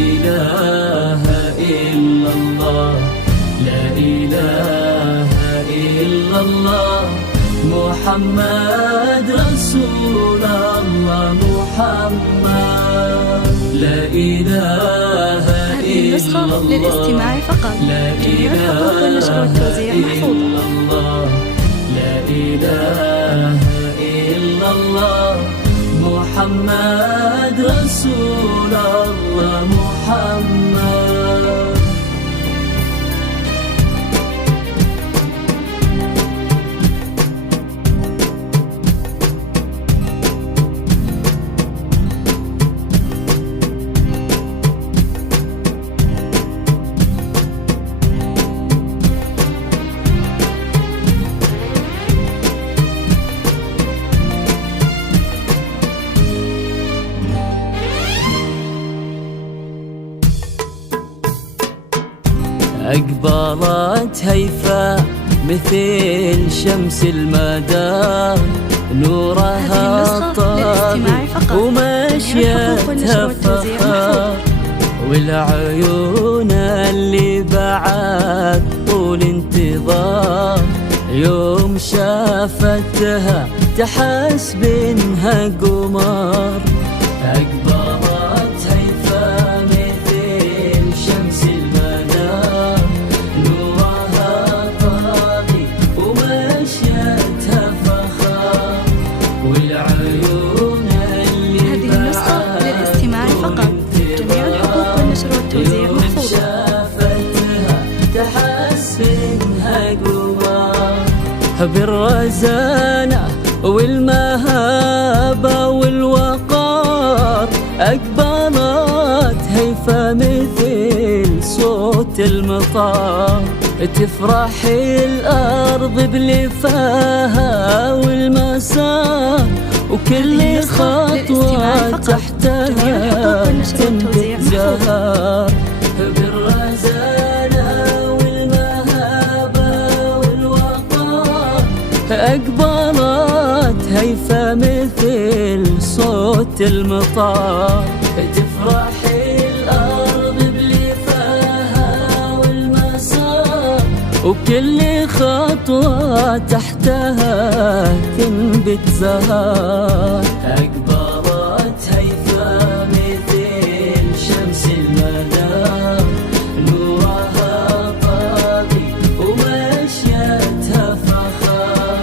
إله إلا الله، لا إله إلا الله، محمد رسول الله، محمد لا إله إلا الله. للاستماع فقط. لا جميع الحقوق والنشر والتوزيع محفوظة. لا إله إلا الله، محمد رسول الله، محمد. أقبلت هيفا مثل شمس المدى، نورها طافي ومشيتها فخار، والعيون اللي بعد طول انتظار، يوم شافتها تحس بانها قمر. أقبلت هيفا مثل شمس المدى، نورها طافي ومشيتها فخار، والعيون اللي هذه النسخة للاستماع فقط. جميع الحقوق والنشر والتوزيع محفوظة. شافتها تحس بانها قمر، بالرزانة والمهابة والوقار، أقبلت هيفا مثل صوت المطار، تفرح الأرض بلفاها والمسار، وكل خطوة تحتها تنبت زهر. بالرزانة والمهابة والوقار، أقبلت هيفا مثل صوت المطار، تفرح الأرض بلفاها والمسار، وكل خطوة تحتها تنبت زهر. أقبلت هيفا مثل شمس المدى، نورها طافي ومشيتها فخار،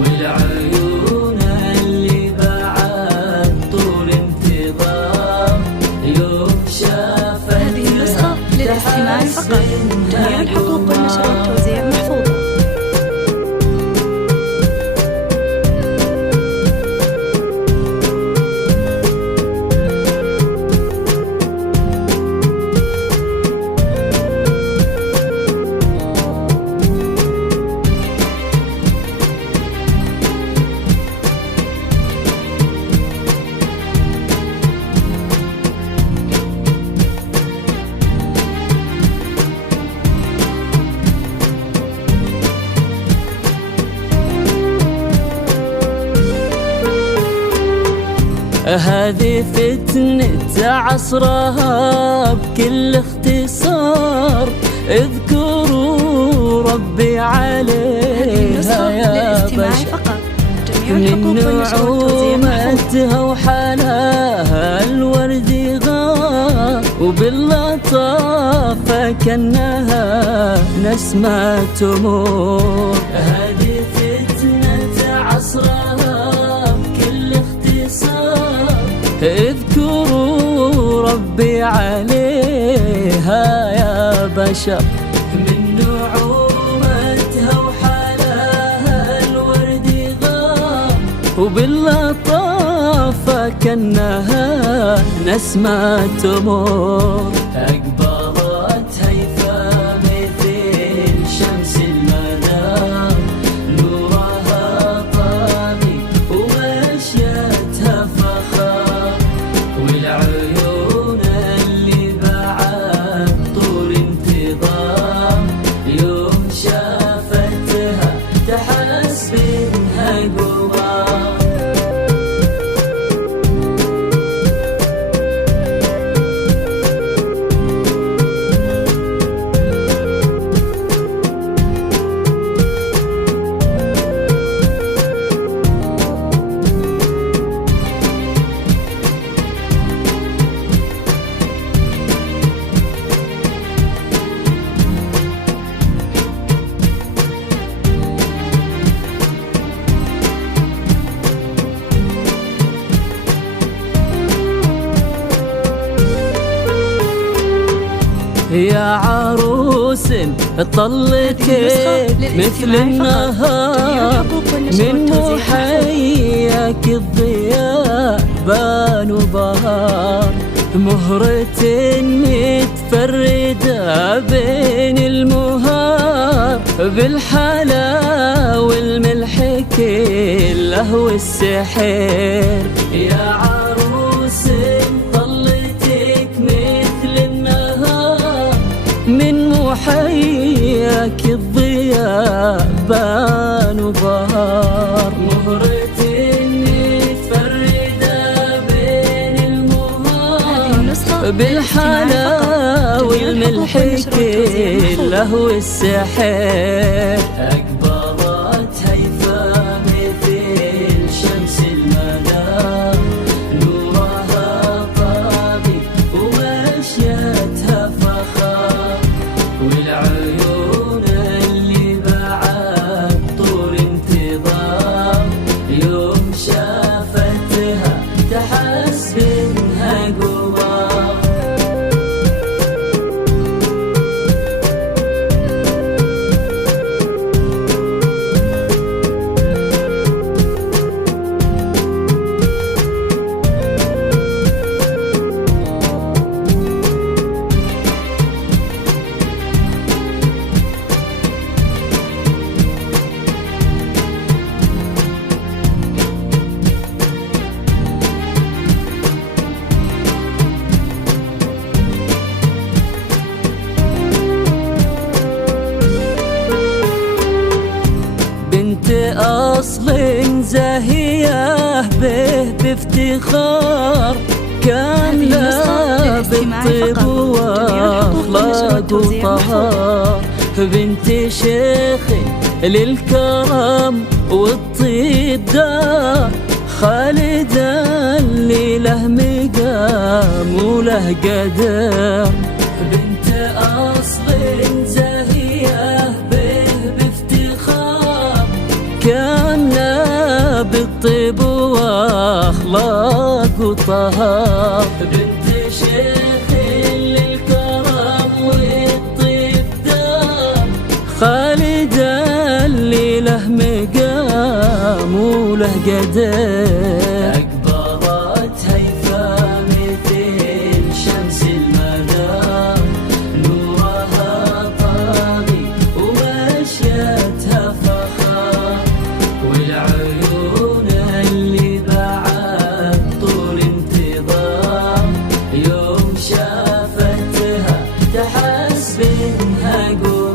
والعيون اللي بعد طول انتظار، يوم شافتها. هذه النسخة للاستماع فقط. جميع الحقوق والنشر والتوزيع محفوظة. هذه فتنة عصرها بكل اختصار، اذكروا ربي عليها يا بشر، من نعومتها وحلاها الورد غار، وباللطافة كأنها نسمة تمور. هذه فتنة عصرها بكل اختصار، اذكروا ربي عليها يا بشر، من نعومتها وحلاها الورد غار، وباللطافة كأنها نسمة تمور. أقبلت هيفا مثل شمس المدى، نورها طافي ومشيتها فخار، والعيون اللي بعد طول انتظار، يوم شافتها تحس بانها قمر. يا عروس طلتك مثل النهار، من محياك الضياء بان وبهار، مهرة متفردة بين المهار، بالحلا والملح كله والسحر. يا عروس طلتك مثل النهار، من محياك الضياء بان وبهار، مهرة بالحلا والملح كله والسحر. أقبضت هيفا مثل شمس المدى، نورها طابي ومشيتها فخار، والعيون اللي بعد طول انتظار، يوم شافتها تحس بإنها قمر. أصل زاهية به بافتخار، كاملة بالطيب وأخلاق وطهار، بنت شيخ للكرم والطيب دار، خالدة اللي له مقام وله قدر. بنت أصل زاهية به بافتخار، كاملة بالطيب وأخلاق وطهار، بنت شيخ للكرم والطيب دار، خالدة اللي له مقام وله قدر. أقبضت هيفا مثل شمس المدى، نورها طاغي ومشيتها فخار، والعيون اللي بعد طول انتظار، يوم شافتها تحس بإنها قمر.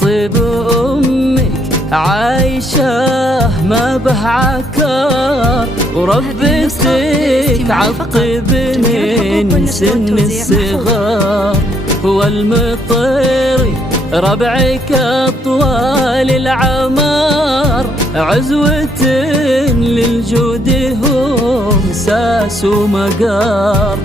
طيب أمك عايشة ما به عكار، وربتك عالطيب من سن الصغار، والمطير ربعك أطوال العمار، عزوة للجود هم ساس ومقار.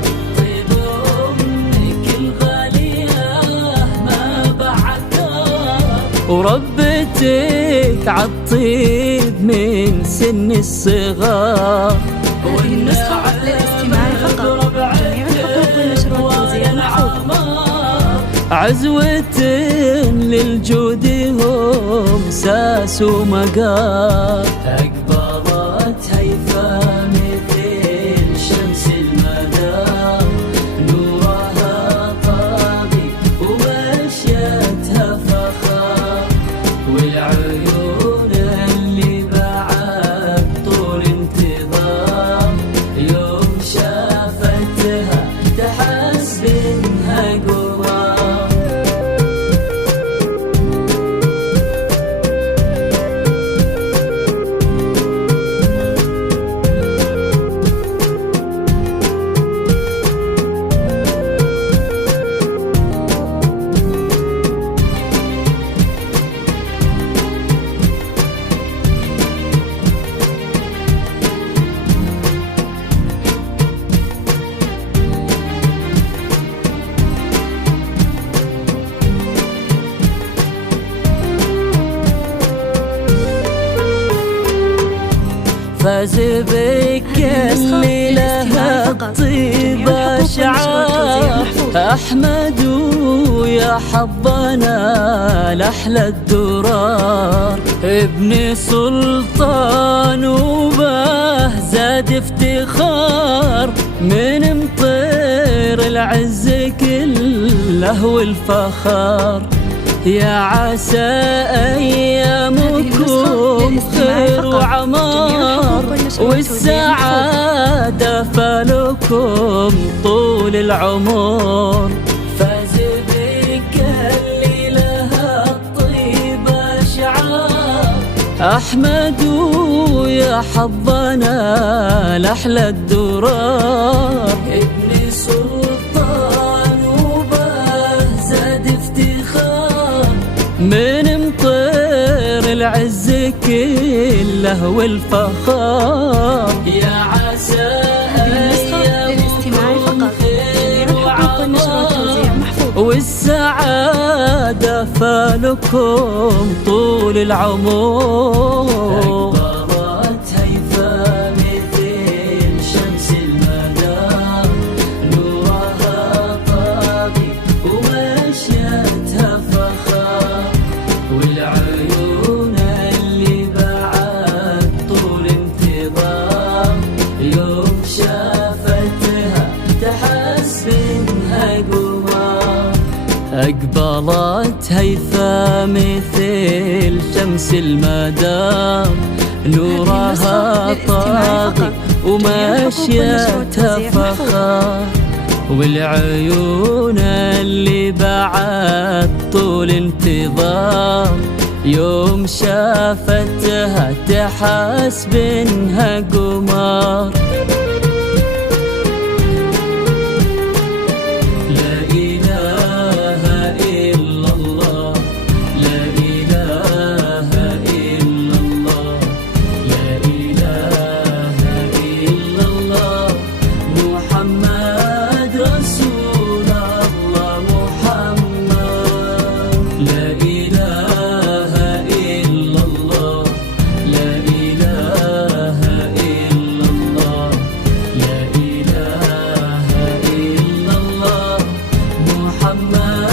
وربتك عالطيب من سن الصغار. هذه النسخة للاستماع فقط، جميع الحقوق والنشر والتوزيع محفوظة. عزوة للجود هم ساس ومقار. أقبضت هيفا مثل شمس المدى، نورها طاغي ومشيتها فخار، والعيون اللي بعد طول انتظار، يوم شافتها تحس بإنها قمر. فاز بك اللي لها الطيب أشعار أحمد ويا حظنا لأحلى الدرار ابن سلطان وبه زاد افتخار من مطير العز كله والفخار يا عسى أيامكم خير وعمار والسعادة فلكم طول العمر فاز بك اللي لها الطيب أشعار أحمد ويا حظنا لأحلى الدرار ابن سلطان وبه زاد افتخار من مطير العز كله والفخار يا عسى أيامكم خير وعمار والسعادة فلكم طول العمر أكبرت هيفا مثل شمس المدار نورها طاغي ومشيتها فخار والعيون اللي بعد طول انتظار يوم شافتها تحس بإنها قمر أقبلت هيفا مثل شمس المدار نورها طاغي ومشيتها فخار والعيون اللي بعد طول انتظار يوم شافتها تحس بإنها قمر محمد